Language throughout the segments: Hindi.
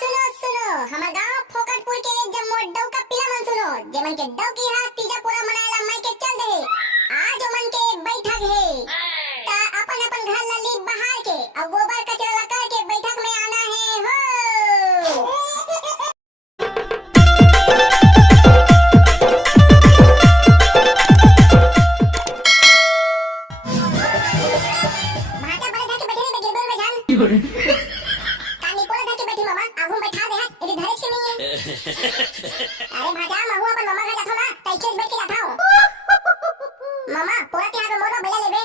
सुनो सुनो हमार गांव फोकटपुर के एक जम मोर डौ का पिला मन सुनो जेमन के डौ की हाथ तीजा पूरा मनाएला माई के चल दे आज ओमन के एक बैठक है ता अपन अपन घर ला लीप बहार के और गोबर कचरा ला कर के बैठक में आना है हो। भाटा बड़े धर के बैठे में गिरबर में जान कानी पोला धर के बैठी मामा आगू बैठा दे हाथ इधर धरेच के नहीं है। अरे भाटा महू अपन मामा घर जाथो ना तैके बैठ के जाथा हूं मामा पोला के हाथ में मोर बैला लेबे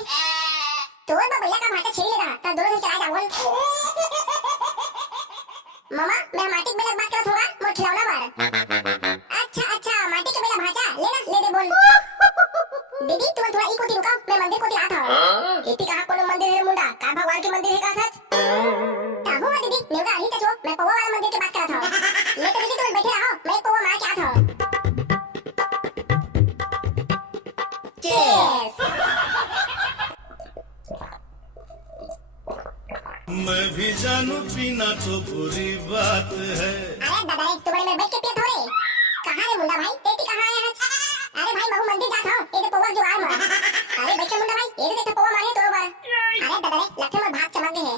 तोर बा बैला का भाटा छीन लेगा ता दोनों से चला जावन। मामा मैं माटी के बैला बात करत होगा मोर खिलौना बार। अच्छा माटी के बैला भाटा लेना ले दे बोल दीदी तुम थोड़ा ई कोती रुका मैं मंदिर कोती आता हूं। खेती कहां कोनो मंदिर है मुंडा का भगवान के मंदिर है का सच ताबू दीदी नेवगा आही तछो मैं पवा वाला मंदिर के बात करत हूं। ले तो दीदी तुम बैठे रहो मैं पवा मार के आता हूं। चीयर्स। मैं भी जानू पीना तो बुरी बात है। अरे दादा रे तू बड़े में बैठ के पिया थोड़े कहां रे मुंडा भाई तेती कहां आया है। अरे भाई महू मंदिर जात हूं ये तो पवा जुगाड़ मार। अरे बैठ के मुंडा भाई ये तो पवा मारे तोरो बार। अरे दादा रे लखे में भाग चमक गए हैं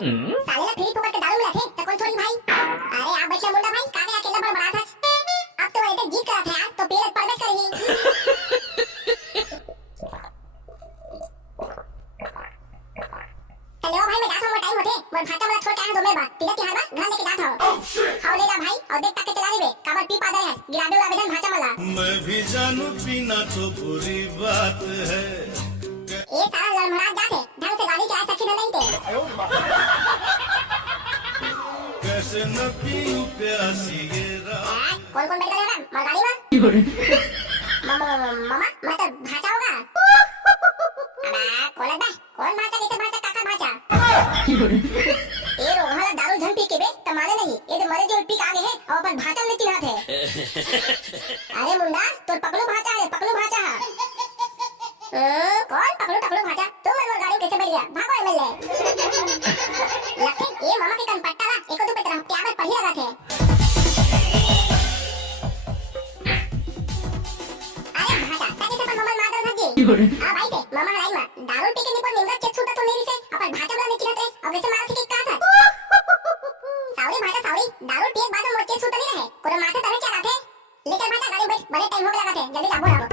साले ला फ्री फुकट के दारू मिला थे तो कौन थोड़ी भाई। अरे आप बैठ के मुंडा भाई कागे अकेला बड़ बड़ा था अब तो ऐसे जीत करा था यार तो पीले परवेश करेगी। हेलो भाई मैं जाता हूं टाइम होते मैं भाटा वाला छोड़ के आया दो मेरे बात तिला तिहार बा घर लेके जाता हूं। हां ले जा भाई और देख तक के चला रे बे काबर पी पादर है गिरा दे आवेदन भाटा वाला। मैं भी जानू पीना तो बुरी बात है। ये सारा लड़मड़ा जाते ढंग से गाड़ी चला सकी नहीं थे। कैसे न पीऊं प्यासी ये रात। कौन बैठ गया मार गाड़ी में मामा मैं तो भाटा होगा। अबे कौन बे कौन भाटा कैसे भाटा काका भाटा ये रोहला दारू झन पी के बे तमाने नहीं ये तो मरे जो पी के आगे है और अपन भाटा नहीं चिन्हात है। अरे मुंडा तोर पकड़ू भाटा है पकड़ू भाटा है। कौन पकड़ू भाटा तुम मर गाड़ी कैसे बैठ गया भागो एमएलए लखे ये मामा के कन पट्टा ला एको दो पे तरह प्यार पढ़ी लगा थे। अरे भाटा ताकि से पर मोबाइल मार दो जी आ भाई से मामा हराई मा दारू पी के निपर निंदा चेक छूटा तो मेरी से अपन भाटा वाला नहीं चिन्हत रे और कैसे मारा थी का था सावरी भाटा सावरी दारू पिए बाद में मोचे छूटा नहीं रहे कोनो माथे तने क्या गाथे ले चल भाटा गाड़ी बैठ बड़े टाइम हो गया गाथे जल्दी जाबो आबो।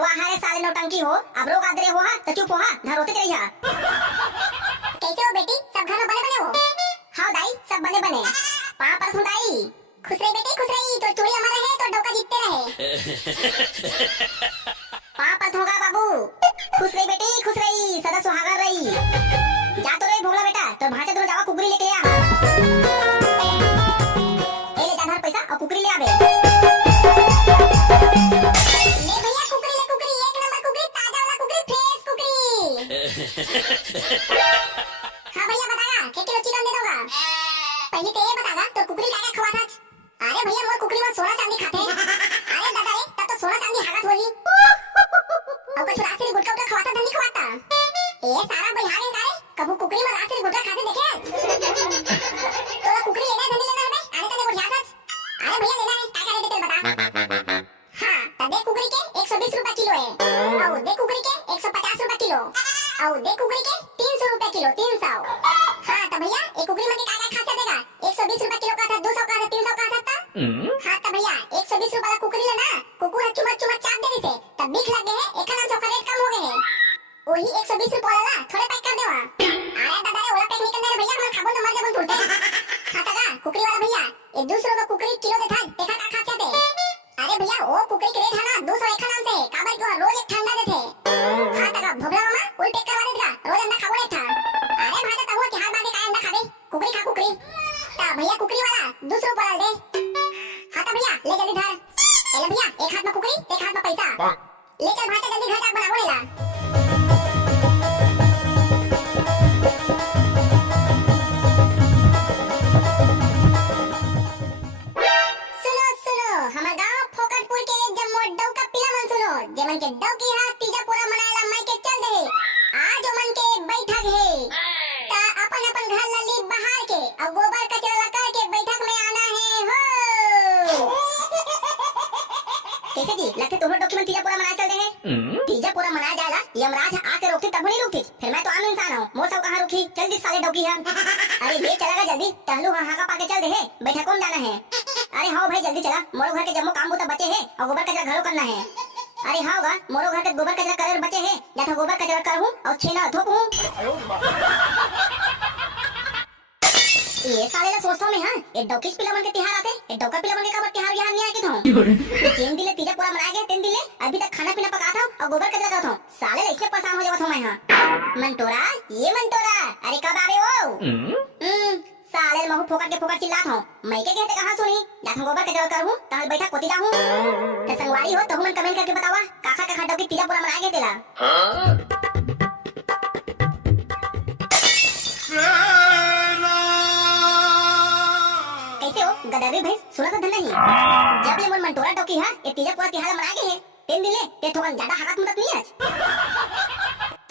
वाह साले नौटंकी हो अब रोक आदरे हो हा तो चुप हो हा घर होते चली हा। कैसे हो बेटी सब घर में बने बने हो। हाँ दाई सब बने बने पाँव पर हूँ दाई खुश रही बेटी खुश रही तो चूड़ी हमारा है तो डौका जीतते रहे। पाँव पर होगा बाबू खुश रही बेटी खुश रही सदा सुहागर रही जा तो रही भोला बेटा तो भाटे दोनों जावा कुकरी लेके आ ले जा धर पैसा और कुकरी ले आवे। हाँ भैया बताया क्या किलो चिकन दे दोगा पहले तो ये बतागा तो कुकरी क्या खवा था। अरे भैया का था, 200 का था, 300 का था। हाँ तो भैया 120 रुपए वाला कुकरी लेना, कुकुर चुमा चुमा चाप दे रही थे, तब बीख लग गए, एक नाम से रेट कम हो गए हैं। वही 120 रुपए वाला थोड़े पैक कर देवा। अरे दादा रे ओला पैक नहीं करना रे भैया, हमन खाबो तो मर जाबो तुरते। खाता का कुकरी वाला भैया ये 200 का कुकरी किलो दे था, देखा का खा दे। अरे भैया वो कुकरी के रेट है ना 201 नाम से, काबर को रोज एक ठंडा देते। खाता का भोबला मामा उल पैक करवा देगा, रोज अंडा खाबो नहीं था। अरे भाई तो हुआ कि हाथ बांध के अंडा खाबे, कुकरी खा कुकरी। ता भैया कुकरी वाला 200 रुपए वाला दे। खाता भैया ले जल्दी धर। ले भैया एक हाथ में कुकरी, एक हाथ में पैसा। ले चल भाई जल्दी घर जाके बनावो लेला। जेमन के डव की हाथ तीजा पूरा मनाएला माई के चल दे। आज ओमन के बैठक है ता अपन अपन घर लली बाहर के और गोबर कचरा लगा के बैठक में आना है हो। कैसे जी लगते तुम्हारे डॉक्यूमेंट तीजा पूरा मनाए चल दे हैं? तीजा पूरा मनाया जाएगा, यमराज आके रोकती तब नहीं रुकती, फिर मैं तो आम इंसान हूँ, मोर सब कहाँ रुकी, जल्दी साले डौकी है। अरे ले चलेगा जल्दी, टहलू हाँ का पाके चल दे है, बैठक में जाना है। अरे हाँ भाई जल्दी चला, मोरो घर के जम्मो काम बूता बचे है और गोबर कचरा घरों करना है। अरे हाँ होगा, मोरो घर के गोबर कचरा करे बचे हैं, या तो गोबर कचरा कर हूँ और छेना थोपूं। ये साले ला सोचता हूँ मैं हाँ, ये डौकिश पिलावन के तिहार आते, ये डौका पिलावन के कब तिहार बिहार नहीं आके था। तीन दिले तीजा पूरा मनाए गए, 3 दिले अभी तक खाना पीना पका था और गोबर कचरा करता हूँ। साले इसलिए परेशान हो जाता हूँ मैं हाँ। मंटोरा ये मंटोरा, अरे कब आ रहे हो? साले महू फोकट के फोकट चिल्लात हूँ, मैं के कहते कहाँ सुनी, जाकर गोबर कचरा कर हूँ, तहल बैठा कोती जा हूँ। ते संगवारी हो तो मन कमेंट करके बतावा, काका का खड्डा की तीजा पूरा मनाए गए तेला। कैसे हो गदरी भाई, सुना तो धन नहीं। जब ले मन मंटोरा टोकी है, ये तीजा पूरा तिहार मनाए गए हैं, 3 दिन ले ते थोड़ा ज्यादा हाथ मुदत नहीं आज।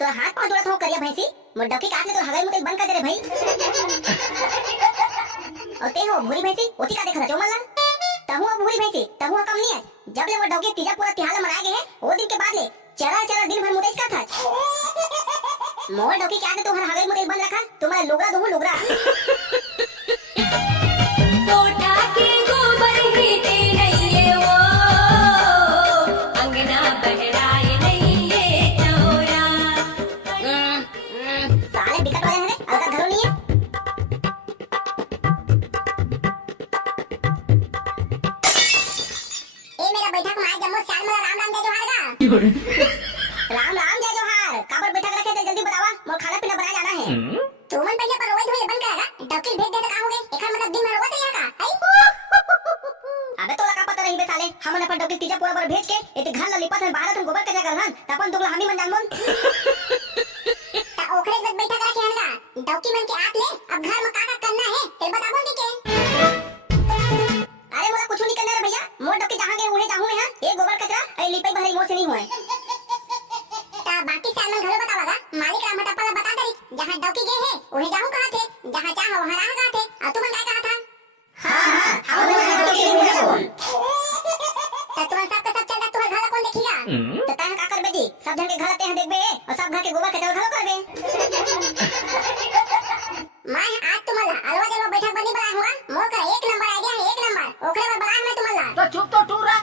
तो हाथ पांव जोड़ा तो करिया भैंसी, मुड्डा की काट ले तो हगाई मुदत बंद कर दे रे भाई। और ते हो भूरी भैंसी, ओती का देखा चोमला। तहु भूरी भैंसी, तहु कम नहीं है। जब ले वो डौके तीजा पूरा तिहार मनाए गए हैं, वो दिन के बाद ले चरा दिन भर मुदेज का था। मोर डौकी क्या दे तो हर हगाई मुदेज बंद रखा, तुम्हारा लोगरा दो लोगरा। कोठा के गोबर हेते नहीं है वो, अंगना बहराए नहीं है चौरा। साले बिकट वाले हैं, अलगा घरों नहीं है। ए मेरा बैठक में जम्मो श्याल मला राम राम जय जोहार गा। राम राम जय जोहार, काबर बैठक रखे थे जल्दी बतावा, मोर खाना पीना बनाए जाना है। तुमन पहले पर रोए धोए बंद करेगा, डॉक्टर भेज दे तो कहां हो गए, एखन मतलब दिन भर रोते यहाँ का आई। अबे तोला का पता नहीं बे साले, हमन अपन डॉक्टर तीजा पूरा पर भेज के एते घर ला लिपत है, बाहर तुम गोबर कचरा करहन, तपन तुगला हमी मन जानमन। ता ओखरे बस बैठक रखे हन का, डॉक्यूमेंट के आत ले, अब घर में का करना है तेरे बताबो के। अरे मोला कुछ नहीं करना रे भैया, मोर डॉक्टर जहां गए उहे जाहूं मैं हां, ये गोबर कचरा ए लिपई भरी मोर से नहीं हुए। ता बाकी सामान घरो बतावागा, मालिक राम टप्पा बता दरी, जहां डॉक्टर गए हैं उहे जाहूं कहां थे, जहां चाह वहां रहा कहां थे, और तुमन काय कहा था? हां हम डॉक्टर के मुहे कौन ता तुमन सब का सब चलता, तुम्हारे घर कौन देखिगा? तो तहां का करबे जी, सब जन के घर आते हैं देखबे और सब घर के गोबर कचरा घरो करबे। मैं आज तुम्हारा अलवा जलवा बैठक बनी बना हुआ, मोर का 1 नंबर आईडिया है, 1 नंबर ओकरे में बना मैं तुम्हारा। तो चुप तो टूरा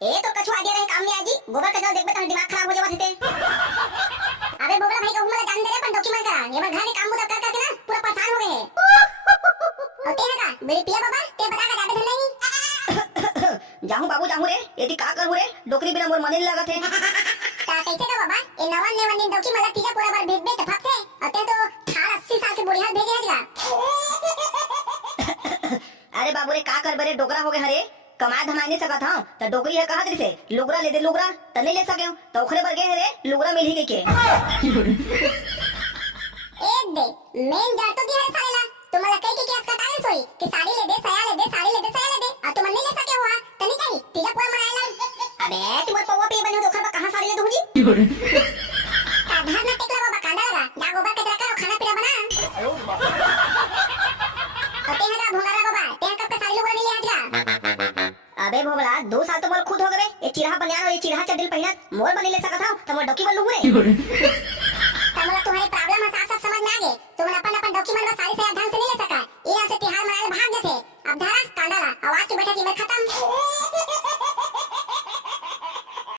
ए तो कछु आइडिया रहे काम नहीं आजी, गोबर कचरा देखबे त दिमाग खराब हो जावत हेते। अबे बोबड़ा भाई कहूं मला जान दे रे, पण डॉक्यूमेंट करा, ये घर के काम बुदा कर करके ना पूरा परेशान हो गए हैं। होते हैं का मेरी पिया बाबा ते बता का जाबे धन नहीं। जाहूं बाबू जाहूं रे, यदि का करू रे, डोकरी बिना मोर मने लागत है। ता कैसे का बाबा, ए नवन ने वन दिन डॉक्यूमेंट मला तीजा पूरा बार भेज दे त फकते, अते तो 80 साल के बुढ़िया भेजे हजगा। अरे बाबू रे का कर बरे, डोकरा हो गए हरे, कमाए धमाए नहीं सकत हूं, त डोकरी है कहां से लुगरा ले दे, लुगरा त नहीं ले सके, तो ओखरे बर गए रे, लुगरा मिल ही गई के। एक दे मेन जड़ तो दिया है सालेला, तुम्हारा कई के केस कटाले सोई कि साड़ी ले दे, साया ले दे, साड़ी ले दे, साया ले दे, आ तुम नहीं ले सके हुआ तनी कही तीजा पूरा मनाएला। अबे तुम पौवा पे बने हो, दोखर कहां साड़ी ले दूंगी? आधार ना टेकला बाबा कांदा लगा, जा गोबर कचरा करो, खाना पीना बना। अते हगा भोंगारा बाबा, ते कब का साड़ी लोग नहीं ले आजगा। अबे भोबला 2 साल तो मोर खुद हो गए, ये चिरहा बनियान और ये चिरहा चड्डी पहिना मोर बनी ले सकत हूं, त मोर डॉकी बन लू रे।